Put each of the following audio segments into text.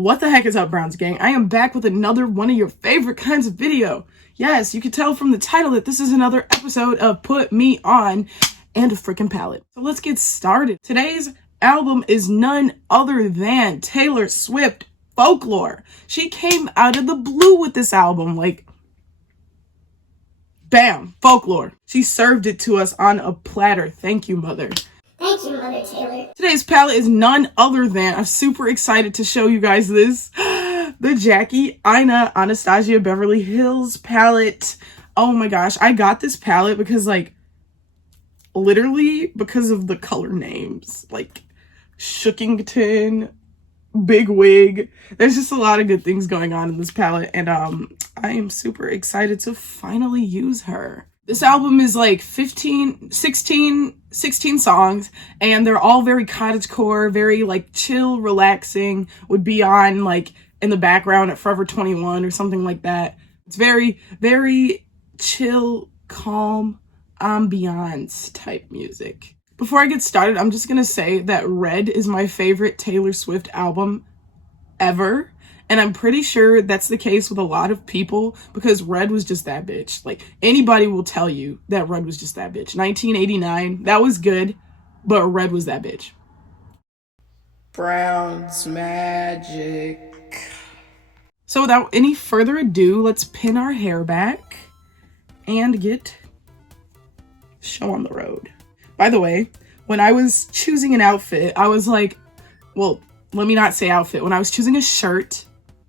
What the heck is up, Browns gang? I am back with another one of your favorite kinds of video. Yes, you can tell from the title that this is another episode of Put Me On and a Freaking Palette. So let's get started. Today's album is none other than Taylor Swift, Folklore. She came out of the blue with this album, like, bam, Folklore. She served it to us on a platter. Thank you, mother. Thank you, Mother Taylor. Today's palette is none other than, I'm super excited to show you guys this, the Jackie Aina Anastasia Beverly Hills palette. Oh my gosh, I got this palette because, like, literally because of the color names. Like, Shookington, Big Wig. There's just a lot of good things going on in this palette, and I am super excited to finally use her. This album is like 16 songs, and they're all very cottagecore, very like chill, relaxing, would be on like in the background at Forever 21 or something like that. It's very, very chill, calm, ambiance type music. Before I get started, I'm just gonna say that Red is my favorite Taylor Swift album ever. And I'm pretty sure that's the case with a lot of people because Red was just that bitch. Like, anybody will tell you that Red was just that bitch. 1989, that was good, but Red was that bitch. Brown's magic. So without any further ado, let's pin our hair back and get show on the road. By the way, when I was choosing an outfit, I was like, well, let me not say outfit. When I was choosing a shirt,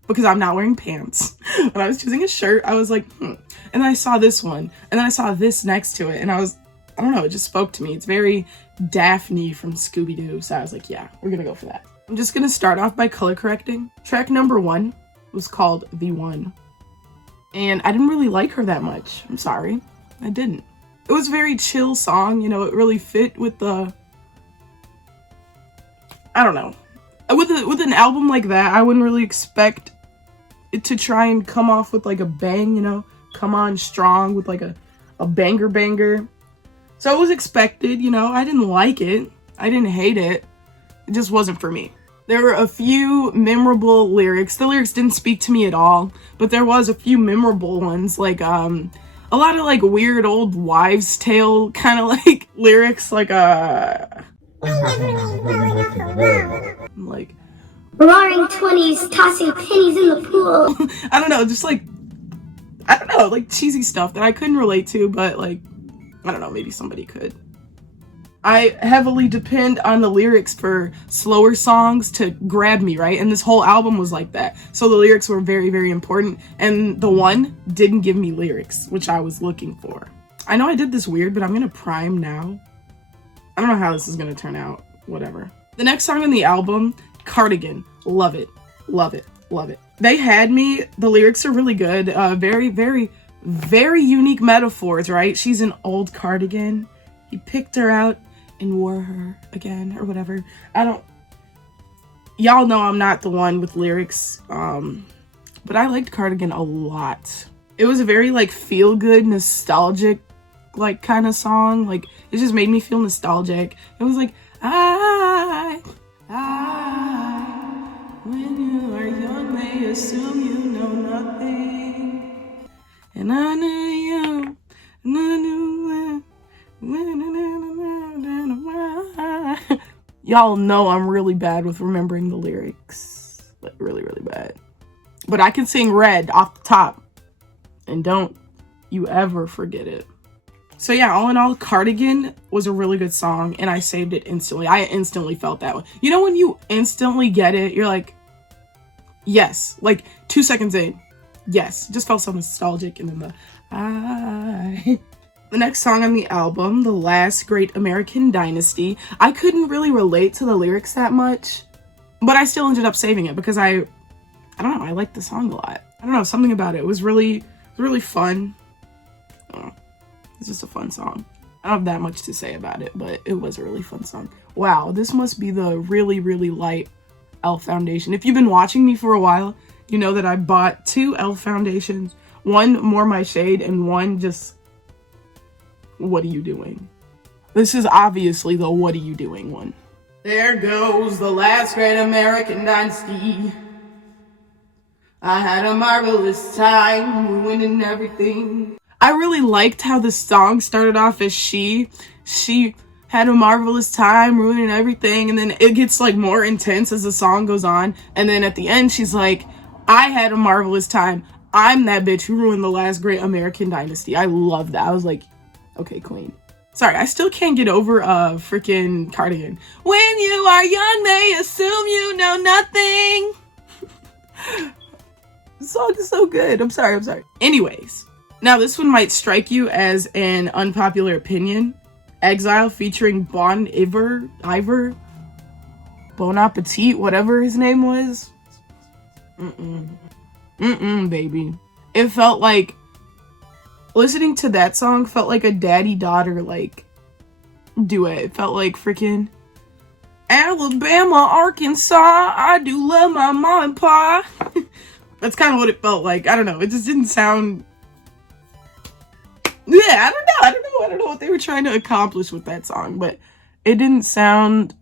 because I'm not wearing pants. When I was choosing a shirt, I was like, And then I saw this one, and then I saw this next to it, and I don't know, it just spoke to me. It's very Daphne from Scooby-Doo, so I was like, yeah, we're gonna go for that. I'm just gonna start off by color correcting. Track number 1 was called The One, and I didn't really like her that much. I'm sorry, I didn't. It was a very chill song, you know, it really fit with the, I don't know. With an album like that, I wouldn't really expect it to try and come off with like a bang, you know, come on strong with like a banger. So it was expected, you know. I didn't like it. I didn't hate it. It just wasn't for me. There were a few memorable lyrics. The lyrics didn't speak to me at all, but there was a few memorable ones, like a lot of like weird old wives' tale kind of like lyrics, like like roaring 20s, tossing pennies in the pool. I don't know, just like, I don't know, like cheesy stuff that I couldn't relate to, but like, I don't know, maybe somebody could. I heavily depend on the lyrics for slower songs to grab me, right? And this whole album was like that. So the lyrics were very, very important. And The One didn't give me lyrics, which I was looking for. I know I did this weird, but I'm gonna prime now. I don't know how this is gonna turn out. Whatever. The next song on the album, Cardigan. Love it. Love it. Love it. They had me. The lyrics are really good. Very, very, very unique metaphors, right? She's an old cardigan. He picked her out and wore her again or whatever. Y'all know I'm not the one with lyrics. But I liked Cardigan a lot. It was a very like feel good, nostalgic like kind of song. Like it just made me feel nostalgic. It was like, when you are young, they assume you know nothing. And I knew you, and I knew that. Y'all know I'm really bad with remembering the lyrics. Like really, really bad. But I can sing Red off the top. And don't you ever forget it. So yeah, all in all, Cardigan was a really good song, and I saved it instantly. I instantly felt that one. You know when you instantly get it, you're like, yes. Like 2 seconds in, yes. It just felt so nostalgic. And then the next song on the album, The Last Great American Dynasty. I couldn't really relate to the lyrics that much, but I still ended up saving it because I don't know, I liked the song a lot. I don't know, something about it was really fun. I don't know. It's just a fun song. I don't have that much to say about it, but it was a really fun song. Wow, this must be the really, really light e.l.f. foundation. If you've been watching me for a while, you know that I bought 2 e.l.f. foundations. One more my shade and one just, what are you doing? This is obviously the what are you doing one. There goes the last great American dynasty. I had a marvelous time ruining everything. I really liked how the song started off as she had a marvelous time ruining everything, and then it gets like more intense as the song goes on, and then at the end she's like, I had a marvelous time. I'm that bitch who ruined the last great American dynasty. I love that. I was like, okay, queen. Sorry, I still can't get over freaking Cardigan. When you are young, they assume you know nothing. The song is so good. I'm sorry. Anyways, now this one might strike you as an unpopular opinion. Exile featuring Bon Iver, Bon Appetit, whatever his name was. Baby. It felt like, listening to that song felt like a daddy-daughter, like, duet. It felt like freaking Alabama, Arkansas, I do love my mom and pa. That's kind of what it felt like. I don't know. It just didn't sound... Yeah, I don't know what they were trying to accomplish with that song, but it didn't sound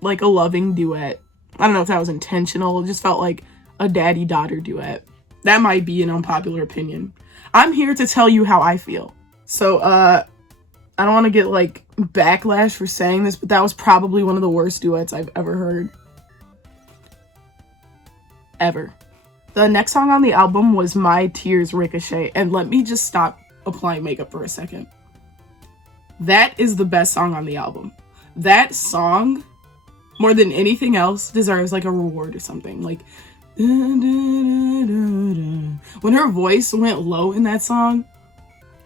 like a loving duet. I don't know if that was intentional. It just felt like a daddy-daughter duet. That might be an unpopular opinion. I'm here to tell you how I feel. So, I don't want to get, like, backlash for saying this, but that was probably one of the worst duets I've ever heard. Ever. The next song on the album was My Tears Ricochet, and let me just stop applying makeup for a second. That is the best song on the album. That song, more than anything else, deserves like a reward or something. Like, when her voice went low in that song,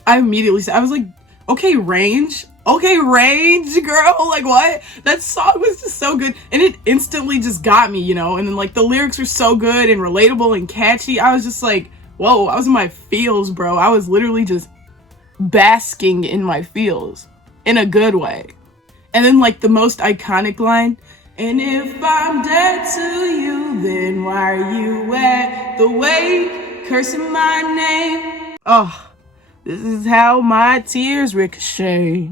I immediately said, I was like, okay, range, girl, like what? That song was just so good, and it instantly just got me, you know, and then like the lyrics were so good and relatable and catchy. I was just like, whoa, I was in my feels, bro. I was literally just basking in my feels in a good way. And then like the most iconic line, and if I'm dead to you, then why are you at the wake cursing my name? Oh, this is how my tears ricochet.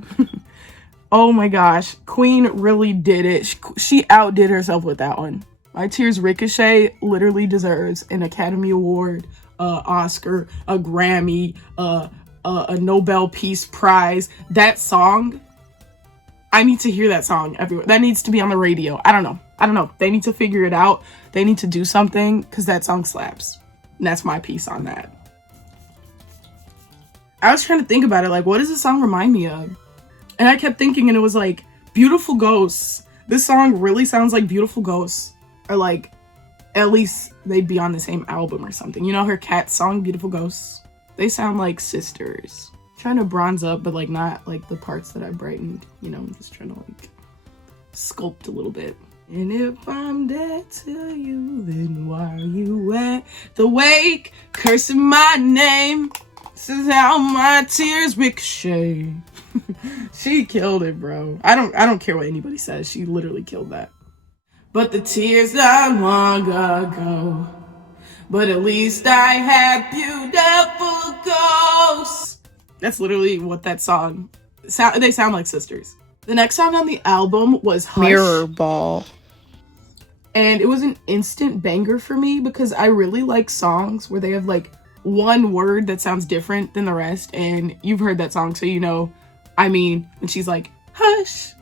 Oh my gosh, Queen really did it. She outdid herself with that one. My Tears Ricochet literally deserves an Academy Award, Oscar, a Grammy, a Nobel Peace Prize. That song, I need to hear that song everywhere. That needs to be on the radio. I don't know. They need to figure it out. They need to do something, because that song slaps. And that's my piece on that. I was trying to think about it, like, what does this song remind me of? And I kept thinking, and it was like, Beautiful Ghosts. This song really sounds like Beautiful Ghosts. Or like, at least they'd be on the same album or something. You know her cat song, Beautiful Ghosts? They sound like sisters. Trying to bronze up, but like not like the parts that I brightened. You know, I'm just trying to like sculpt a little bit. And if I'm dead to you, then why are you at the wake cursing my name? This is how my tears ricochet. She killed it, bro. I don't care what anybody says. She literally killed that. But the tears are long ago. But at least I had beautiful ghosts. That's literally what that song. They sound like sisters. The next song on the album was Hush. Mirrorball. And it was an instant banger for me because I really like songs where they have like one word that sounds different than the rest, and you've heard that song, so you know, I mean, when she's like, hush,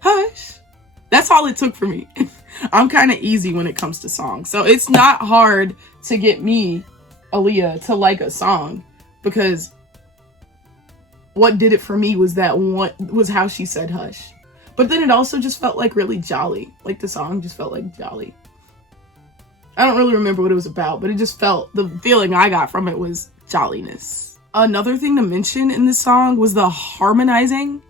hush, that's all it took for me. I'm kind of easy when it comes to songs, so it's not hard to get me, Aaliyah, to like a song, because what did it for me was that one, was how she said hush. But then it also just felt like really jolly, like the song just felt like jolly. I don't really remember what it was about, but it just felt, the feeling I got from it was jolliness. Another thing to mention in this song was the harmonizing.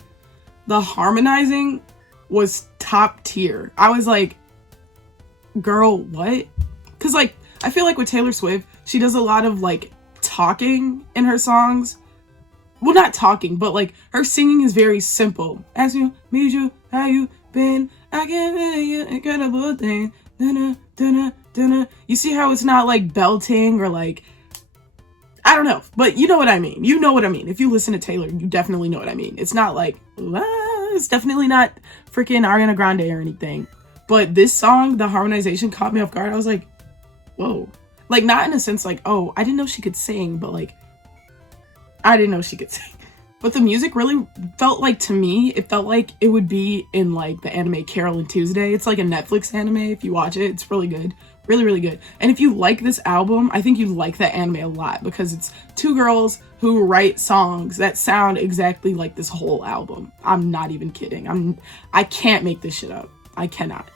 The harmonizing was top tier. I was like, girl, what? Because like, I feel like with Taylor Swift, she does a lot of like talking in her songs. Well, not talking, but like her singing is very simple. Ask you, meet you, how you been? I can feel you, incredible thing. Dun-na, dun-na, dun-na. You see how it's not like belting or like, I don't know, but you know what I mean. You know what I mean. If you listen to Taylor, you definitely know what I mean. It's not like, it's definitely not freaking Ariana Grande or anything. But this song, the harmonization caught me off guard. I was like, whoa. Like, not in a sense like, oh, I didn't know she could sing, but like, I didn't know she could sing. But the music really felt like, to me, it felt like it would be in like the anime Carol and Tuesday. It's like a Netflix anime. If you watch it, it's really good. Really, really good. And if you like this album, I think you like that anime a lot because it's two girls who write songs that sound exactly like this whole album. I'm not even kidding. I can't make this shit up. I cannot.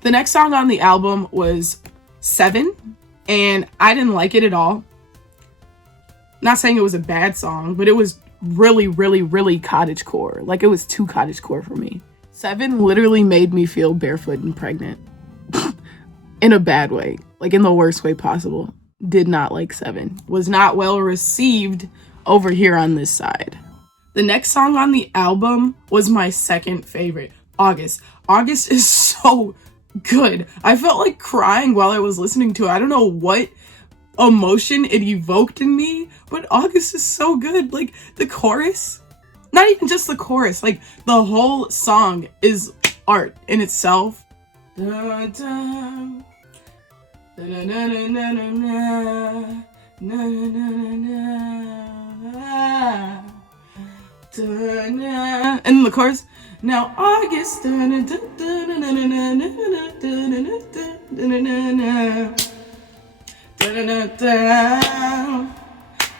The next song on the album was 7, and I didn't like it at all. Not saying it was a bad song, but it was really, really, really cottagecore. Like, it was too cottagecore for me. 7 literally made me feel barefoot and pregnant. In a bad way. Like, in the worst way possible. Did not like 7. Was not well received over here on this side. The next song on the album was my second favorite. August. August is so good. I felt like crying while I was listening to it. I don't know what emotion it evoked in me, but August is so good. Like, the chorus, not even just the chorus, like the whole song is art in itself. Dun, dun. And the chorus, now August,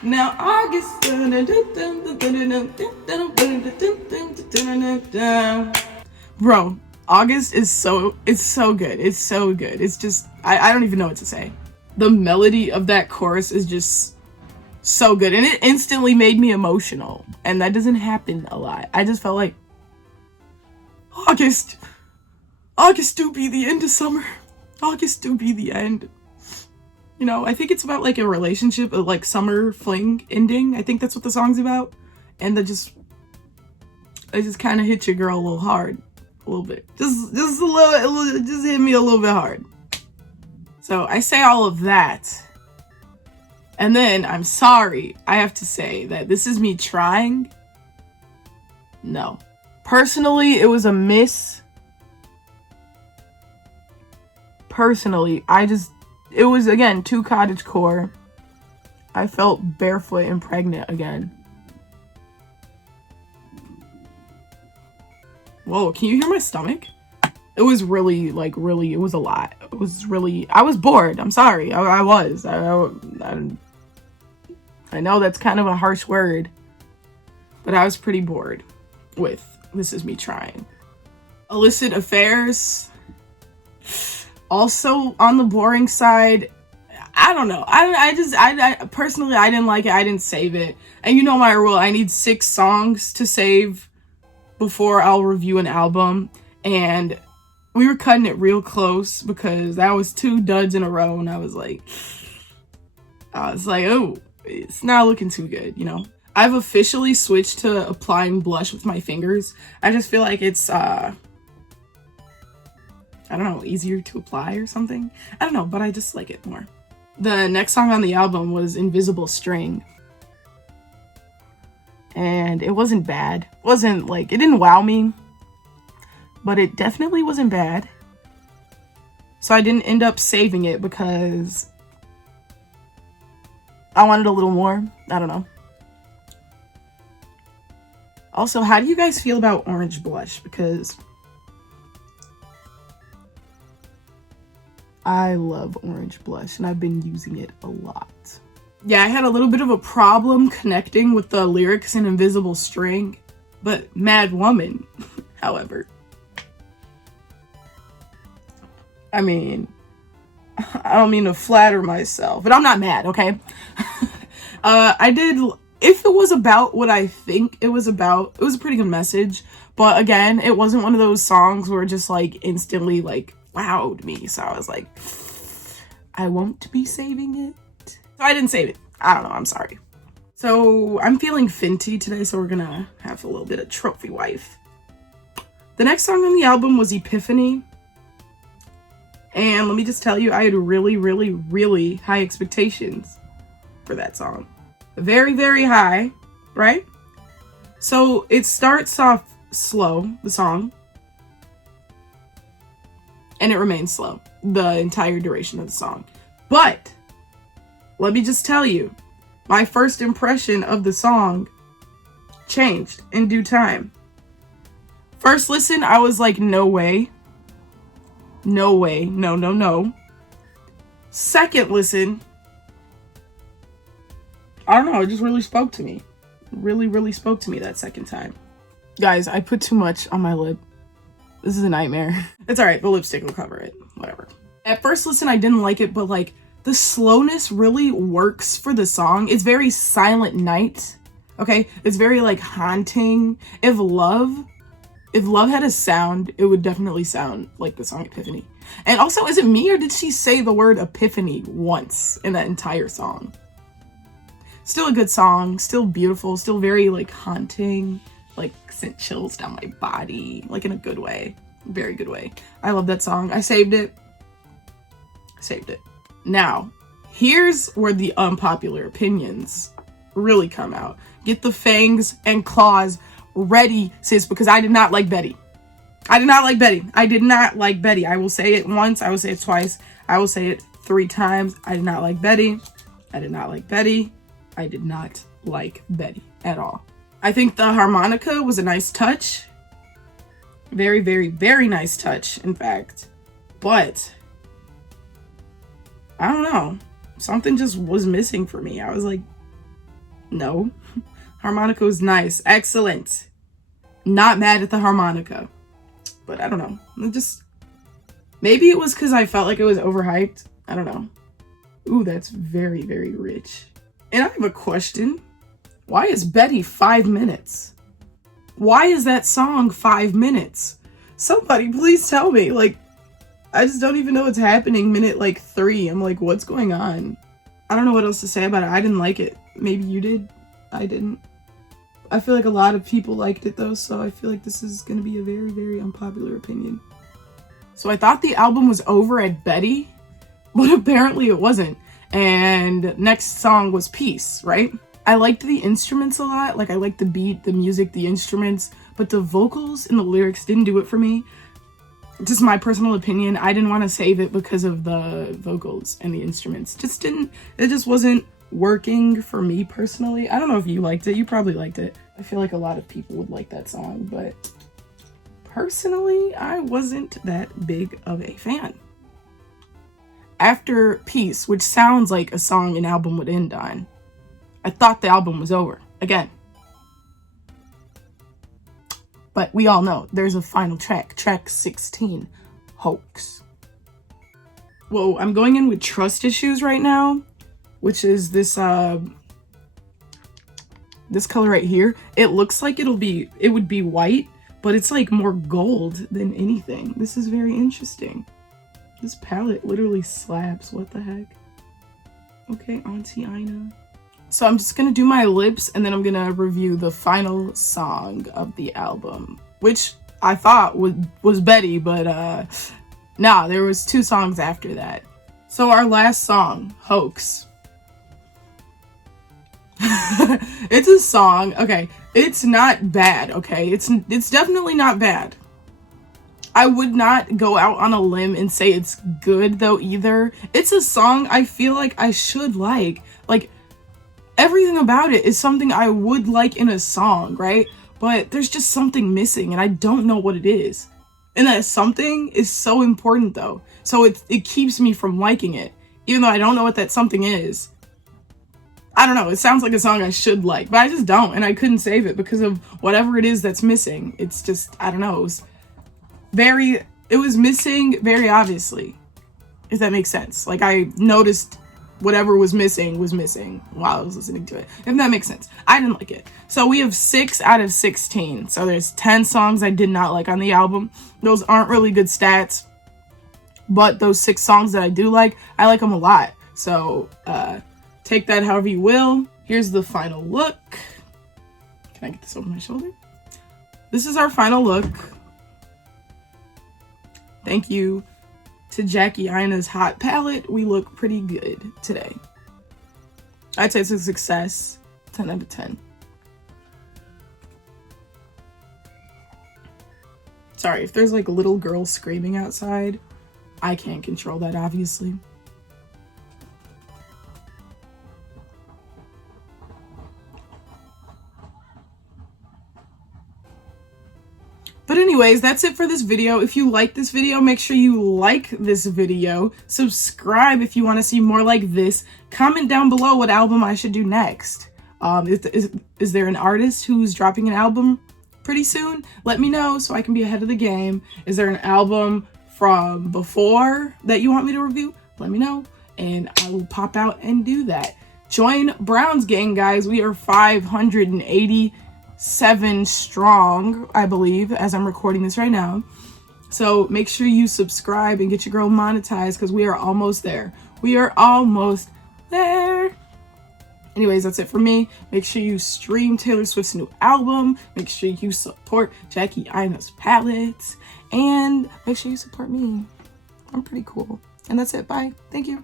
now August, bro, August is so, it's so good. It's so good. It's just, I don't even know what to say. The melody of that chorus is just so good. And it instantly made me emotional. And that doesn't happen a lot. I just felt like, August do be the end of summer. August do be the end. You know, I think it's about like a relationship, a like summer fling ending. I think that's what the song's about. And it just kind of hit your girl a little hard. A little bit. Just a little, just hit me a little bit hard. So I say all of that. And then, I'm sorry, I have to say that this is me trying. No. Personally, it was a miss. Personally, it was, again, too cottagecore. I felt barefoot and pregnant again. Whoa, can you hear my stomach? It was really, like, really, it was a lot. It was really, I was bored. I'm sorry. I was. I know that's kind of a harsh word, but I was pretty bored with This Is Me Trying. Illicit Affairs, also on the boring side. I don't know. I personally, I didn't like it. I didn't save it. And you know my rule, I need 6 songs to save before I'll review an album. And we were cutting it real close because that was 2 duds in a row. And I was like, oh, it's not looking too good, you know? I've officially switched to applying blush with my fingers. I just feel like it's, I don't know, easier to apply or something. I don't know, but I just like it more. The next song on the album was Invisible String. And it wasn't bad. It wasn't like, it didn't wow me, but it definitely wasn't bad. So I didn't end up saving it because I wanted a little more. I don't know. Also, how do you guys feel about orange blush? Because I love orange blush and I've been using it a lot. Yeah, I had a little bit of a problem connecting with the lyrics in Invisible String, but Madwoman, however. I mean, I don't mean to flatter myself, but I'm not mad, okay? If it was about what I think it was about, it was a pretty good message. But again, it wasn't one of those songs where it just like instantly like wowed me. So I was like, I won't be saving it. So I didn't save it. I don't know, I'm sorry. So I'm feeling Fenty today, so we're gonna have a little bit of trophy wife. The next song on the album was Epiphany. And let me just tell you, I had really, really, really high expectations for that song. Very, very high, right? So it starts off slow, the song. and it remains slow the entire duration of the song. But let me just tell you, my first impression of the song changed in due time. First listen, I was like, no way. No way. No, no, no. Second listen, I don't know, it just really spoke to me. Really, really spoke to me that second time. Guys, I put too much on my lip. This is a nightmare. It's alright, the lipstick will cover it. Whatever. At first listen, I didn't like it, but like, the slowness really works for the song. It's very Silent Night. Okay? It's very like haunting. If love had a sound, it would definitely sound like the song Epiphany. And also, is it me or did she say the word Epiphany once in that entire song? Still a good song, still beautiful, still very like haunting, like sent chills down my body, like in a good way, very good way. I love that song. I saved it. Now, here's where the unpopular opinions really come out. Get the fangs and claws ready, sis, because I did not like Betty. I did not like Betty. I will say it once. I will say it twice. I will say it 3 times. I did not like Betty. I did not like Betty at all. I think the harmonica was a nice touch. Very, very, very nice touch, in fact. But I don't know. Something just was missing for me. I was like, no. Harmonica was nice. Excellent. Not mad at the harmonica. But I don't know. Maybe it was because I felt like it was overhyped. I don't know. Ooh, that's very, very rich. And I have a question. Why is Betty 5 minutes? Why is that song 5 minutes? Somebody please tell me. Like, I just don't even know what's happening minute like 3. I'm like, what's going on? I don't know what else to say about it. I didn't like it. Maybe you did. I didn't. I feel like a lot of people liked it though, so I feel like this is going to be a very, very unpopular opinion. So I thought the album was over at Betty, but apparently it wasn't. And next song was Peace, right? I liked the instruments a lot. Like, I liked the beat, the music, the instruments, but the vocals and the lyrics didn't do it for me. Just my personal opinion. I didn't want to save it because of the vocals and the instruments. It just wasn't working for me personally. I don't know if you liked it. You probably liked it. I feel like a lot of people would like that song, but personally, I wasn't that big of a fan. After Peace, which sounds like a song an album would end on, I thought the album was over again. But we all know there's a final track, track 16, Hoax. Whoa, I'm going in with trust issues right now, which is this this color right here. It looks like it would be white, but it's like more gold than anything. This is very interesting. This palette literally slaps. What the heck? Okay, Auntie Ina. So I'm just gonna do my lips and then I'm gonna review the final song of the album, which I thought was Betty, but nah, there was 2 songs after that. So our last song, Hoax. It's a song, okay, it's not bad, okay? It's definitely not bad. I would not go out on a limb and say it's good though either. It's a song I feel like I should like. Like, everything about it is something I would like in a song, right? But there's just something missing and I don't know what it is. And that something is so important though. So it keeps me from liking it, even though I don't know what that something is. I don't know, it sounds like a song I should like, but I just don't, and I couldn't save it because of whatever it is that's missing. It's just, I don't know, it was missing very obviously, if that makes sense. Like, I noticed whatever was missing while I was listening to it, if that makes sense. I didn't like it. So we have 6 out of 16. So there's 10 songs I did not like on the album. Those aren't really good stats, but those 6 songs that I do like, I like them a lot. So take that however you will. Here's the final look. Can I get this over my shoulder? This is our final look. Thank you to Jackie Aina's hot palette. We look pretty good today. I'd say it's a success. 10 out of 10. Sorry if there's like little girls screaming outside. I can't control that, obviously. But anyways, that's it for this video. If you like this video, make sure you like this video. Subscribe if you want to see more like this. Comment down below what album I should do next. Is there an artist who's dropping an album pretty soon? Let me know so I can be ahead of the game. Is there an album from before that you want me to review? Let me know and I will pop out and do that. Join Brown's gang, guys. We are 587 strong, I believe, as I'm recording this right now. So make sure you subscribe and get your girl monetized because we are almost there. We are almost there. Anyways, that's it for me. Make sure you stream Taylor Swift's new album. Make sure you support Jackie Aina's palettes. And make sure you support me. I'm pretty cool. And that's it. Bye. Thank you.